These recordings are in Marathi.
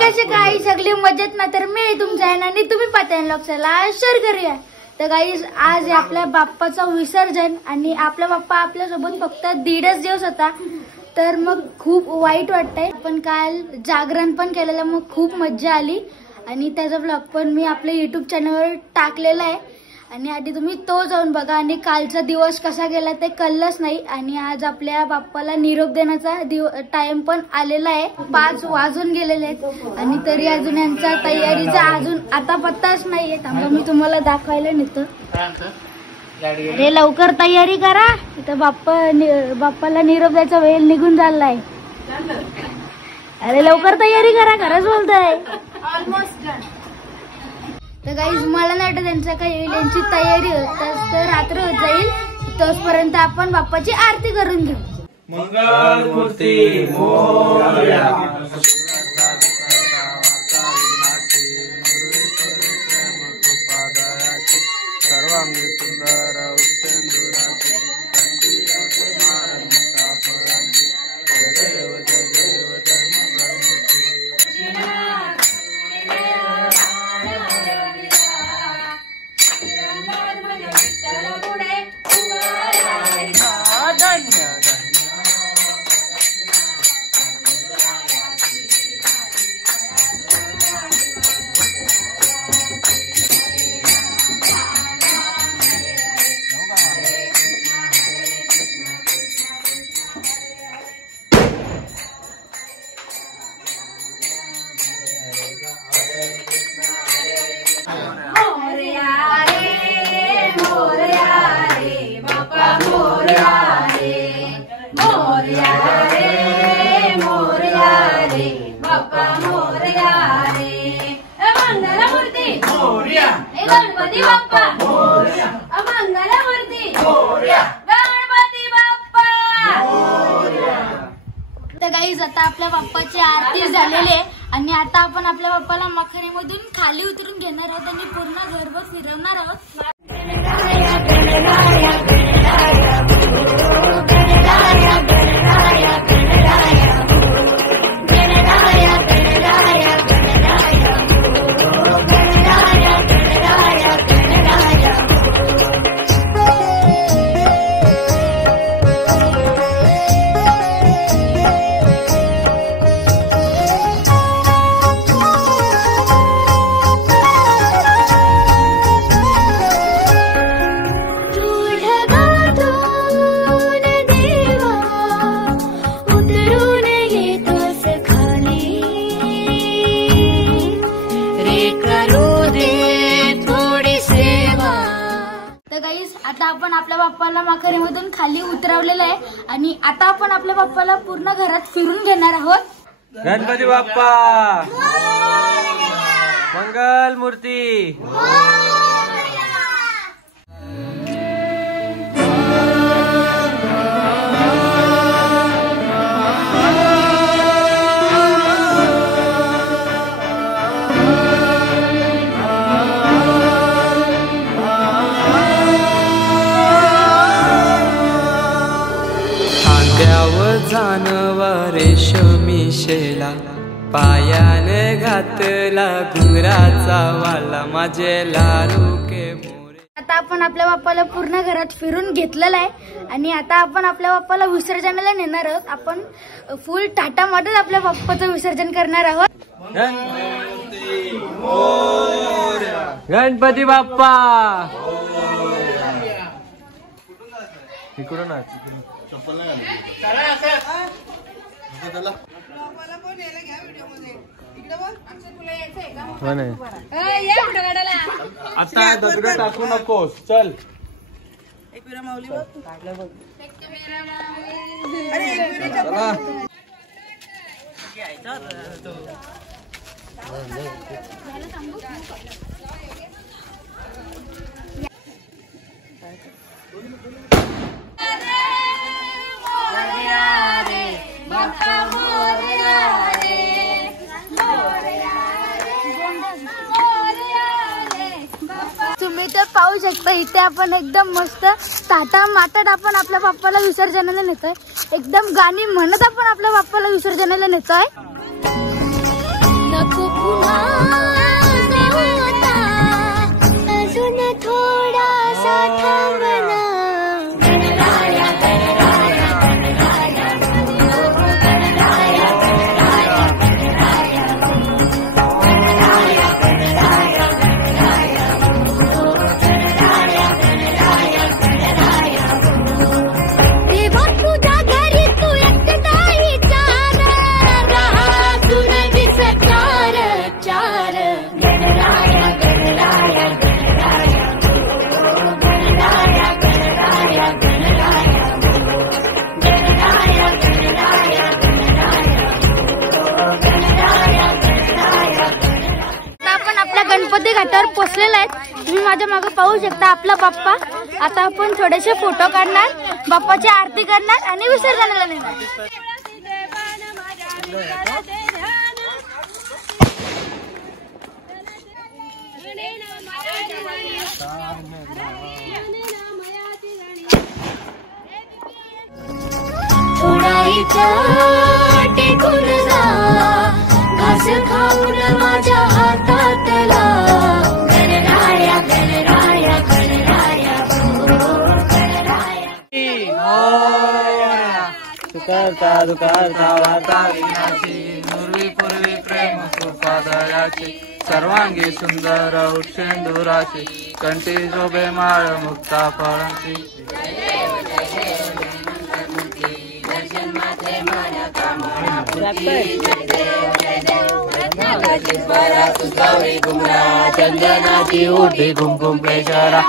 कसे काही सगळी मजेत ना. तर मी तुमचा आहे आणि तुम्ही पाहताय लक्षाला शेअर करूया. तर गाईज आज आपल्या बाप्पाचं विसर्जन आणि आपला बाप्पा आपल्यासोबत फक्त 1.5 दिवस होता. तर मग खूप वाईट वाटतंय. पण काल जागरण पण केलेलं मग खूप मज्जा आली आणि त्याचा ब्लॉग पण मी आपल्या युट्यूब चॅनलवर टाकलेला आहे आणि आधी तुम्ही तो जाऊन बघा. आणि कालचा दिवस कसा गेला ते कळलंच नाही. आणि आज आपल्या बाप्पाला निरोप देण्याचा टाइम पण आलेला आहे. 5 वाजून गेलेले आहेत आणि तरी अजून यांचा तयारीचा अजून आता पत्ताच नाहीये. थांबा मी तुम्हाला दाखवायला नेतो. अरे लवकर तयारी करा. इथं बाप्पाला निरोप द्यायचा वेळ निघून चाललाय. अरे लवकर तयारी करा. खरंच बोलताय. Almost done. तर गाईज मला नाही वाटत त्यांचा काही यांची तयारी होत तर रात्र होत जाईल. तोपर्यंत आपण बाप्पाची आरती करून घेऊ. मंगल मूर्ती मोरया. सर्वांगी सुंदर उत्तेंदुराची गणपती बाप्पा मोरया. मंगलमूर्ती मोरया. गणपती बाप्पा मोरया. तर गाईज आता आपल्या बाप्पाची आरती झालेली आहे आणि आता आपण आपल्या बाप्पाला मखरीमधून खाली उतरून घेणार आहोत आणि पूर्ण घरभर फिरवणार आहोत. आता आपण आपल्या बाप्पाला मखरीमधून खाली उतरवलेलं आहे आणि आता आपण आपल्या बाप्पाला पूर्ण घरात फिरून घेणार आहोत. गणपती बाप्पा मंगल मूर्ती. जानवा रेशमी शेला पायाने घातला घुंगराचा वाला माझे लालू के मोरे. आता आपण आपल्या बाप्पाला पूर्ण घरात फिरून घेतलेलं आहे आणि आता आपण आपल्या बाप्पाला विसर्जनाला नेणार आहोत. आपण फुल टाटामध्ये आपल्या बाप्पाचं विसर्जन करणार आहोत. गणपती बाप्पा इकडून चप्पल आता दगड टाकू नकोस. चल बाप्पा मोरया रे. पाहू शकता इथे आपण एकदम मस्त थाटामाटात आपण आपल्या बाप्पाला विसर्जनाला नेतोय. एकदम गाणी म्हणत आपण आपल्या बाप्पाला विसर्जनाला नेतोय. नको पुन्हा अजून थोडासा थांबना. गणपती घाटावर पोचलेला आहे. तुम्ही माझ्या मागे पाहू शकता आपला बाप्पा. आता आपण थोडेसे फोटो काढणार, बाप्पाची आरती करणार आणि विसर्जनाला नेणार. घास खाऊन माझ्या हातातला गणराया गणराया गणराया सुकारता दुकारता वार्ता विनाशी नुर्वी पूर्वी प्रेम कृपा दयाची सर्वांगी सुंदर उच्छेंदुराशी कंठी शोभे माळ मुक्ता फळांची. चंदनाची उठी कुमकुम प्रेशरा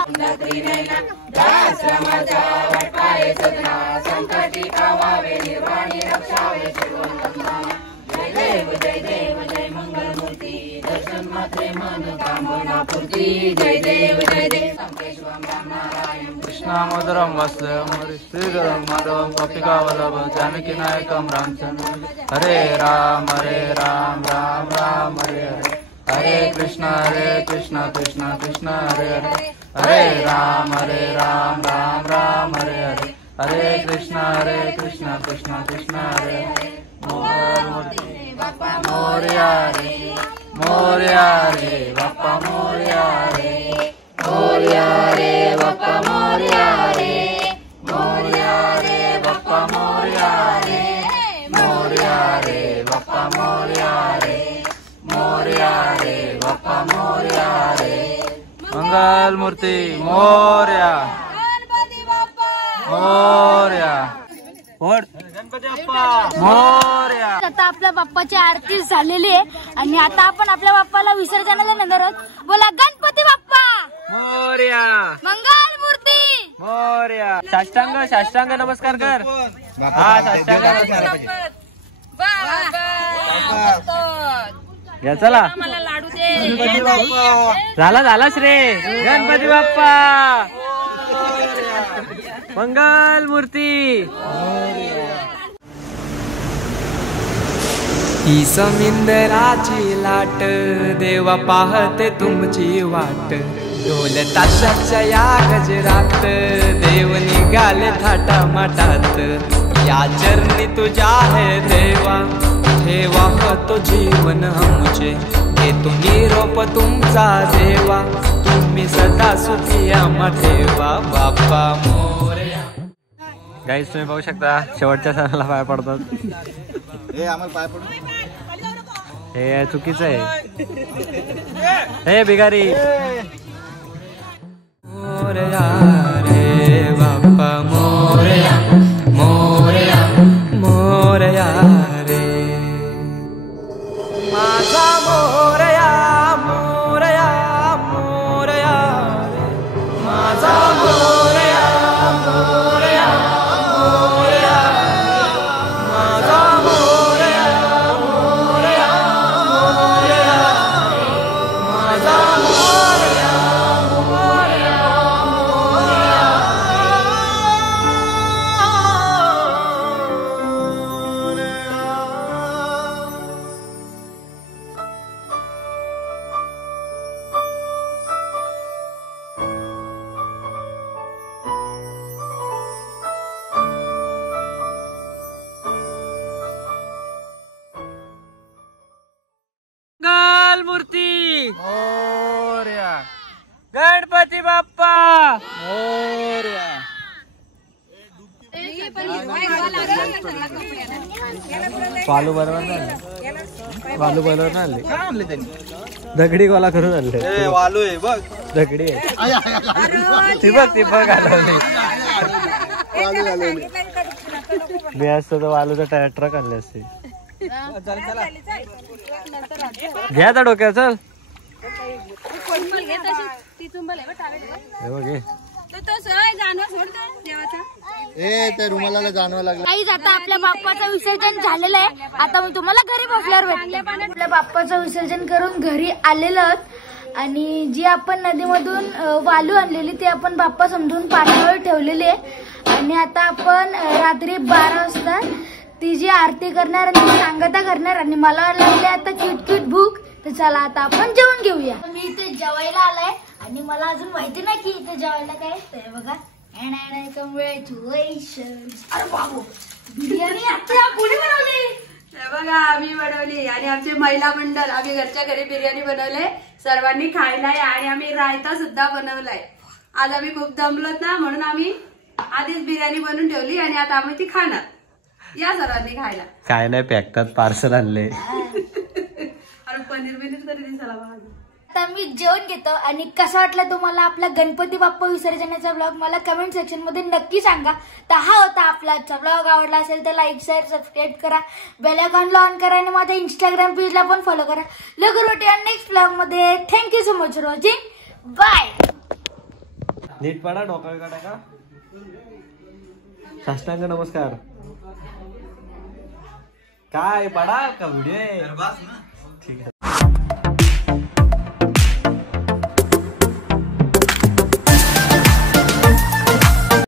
कृष्णा मधुरम वत्सम श्रीधरम माधवम गोपिका वल्लभ जानकी नायकम रामचंद्र. हरे राम राम राम हरे हरे. हरे कृष्ण कृष्ण कृष्ण हरे हरे. हरे राम राम राम हरे हरे. हरे कृष्ण कृष्ण कृष्ण हरे हरे. मोरया रे मोरया रे बाप्पा मोरया रे. मोरया रे बाप्पा मोरया रे. मोरया रे बाप्पा मोरया रे. मोरया रे बाप्पा मोरया रे. मोरया रे बाप्पा मोरया रे. मंगल मूर्ती मोरया मोरया गणपती बाप्पा मोरया. आता आपल्या बाप्पाची आरती झालेली आहे आणि आता आपण आपल्या बाप्पाला विसर्जनाला नेणार आहोत. बोला गणपती बाप्पा मोरया. मंगल मूर्ती मोरया. साष्टांग नमस्कार कर. हा साष्टांग नमस्कार. घ्या चला. झाला श्रे. गणपती बाप्पा मंगल मूर्ती. ही समिंदराची लाट देवा पाहते तुमची वाट. ढोल ताशाच्या या गजरात देव निघाले थाटा माटात. या चरणी तुझ्या है देवा ठेवा तो जीवन आमचे. घेतो निरोप तुमचा देवा तुम्ही सदा सुखी आम्हा ठेवा. बाप्पा मोरया. गाईस तुम्ही बघू शकता शेवटच्या सणाला पाय पडतात. हे चुकीचं आहे. हे भिगारी. मोरया रे बाप्पा मोरया मोरया मोरया रे. माझा मोरया मोरया मोरया रे. माझा मोरया मोरया मोरया. माझा मोरया मोरया मोरया. माझा मोरया मोरया मोरया. गणपती बाप्पा वालू बरोबर नाही वालू बरोबर नाही काय आणले त्यांनी दगडी गोला करून आणले वालू आहे बघ दगडी ती बघ ती बघ मी असतो तर वालूचा ट्रक आणले असते घ्या त्या डोक्या चल रुमाला जानवा लागला. काहीच आता आपल्या बाप्पाचं विसर्जन झालेलं आहे. आता मी तुम्हाला घरी बसल्यावर भेटले. आपल्या बाप्पाचं विसर्जन करून घरी आलेलो आहोत आणि जी आपण नदीमधून वालू आणलेली ती आपण बाप्पा समजून पाण्यावर ठेवलेली आहे आणि आता आपण रात्री 12 वाजता तिची आरती करणार आणि सांगता करणार आणि मला लागले आता किटकिट भूक. तर चला आता आपण जेवण घेऊया. मी इथे जेवायला आलाय आणि मला अजून माहिती नाही की इथे जेवायला काय ते बघा बिर्याणी आता कोणी बनवली बघा आम्ही बनवली आणि आमचे महिला मंडळ आम्ही घरच्या घरी बिर्याणी बनवले सर्वांनी खायलाय आणि आम्ही रायता सुद्धा बनवलाय. आज आम्ही खूप दमलोत ना म्हणून आम्ही आधीच बिर्याणी बनवून ठेवली आणि आता आम्ही ती खाणार. या सर्वांनी खायला. काय नाही पॅकतात पार्सल आणले अरे पनीर तरी दिसायला बघा. आता मी जेवण घेतो आणि कसा वाटला तुम्हाला आपला गणपती बाप्पा विसर्जनाचा ब्लॉग मला कमेंट सेक्शन मध्ये नक्की सांगा. तर हा होता आपला आजचा ब्लॉग. आवडला असेल तर लाईक शेअर सबस्क्राईब करा बेल आयकॉनला ऑन करा आणि माझ्या इंस्टाग्राम पेजला पण फॉलो करा. लवकर भेटूया नेक्स्ट ब्लॉग मध्ये. Thank you so much for watching. Bye. नीट पडा डोका काढा का साष्टांग नमस्कार काय पडा का व्हिडिओ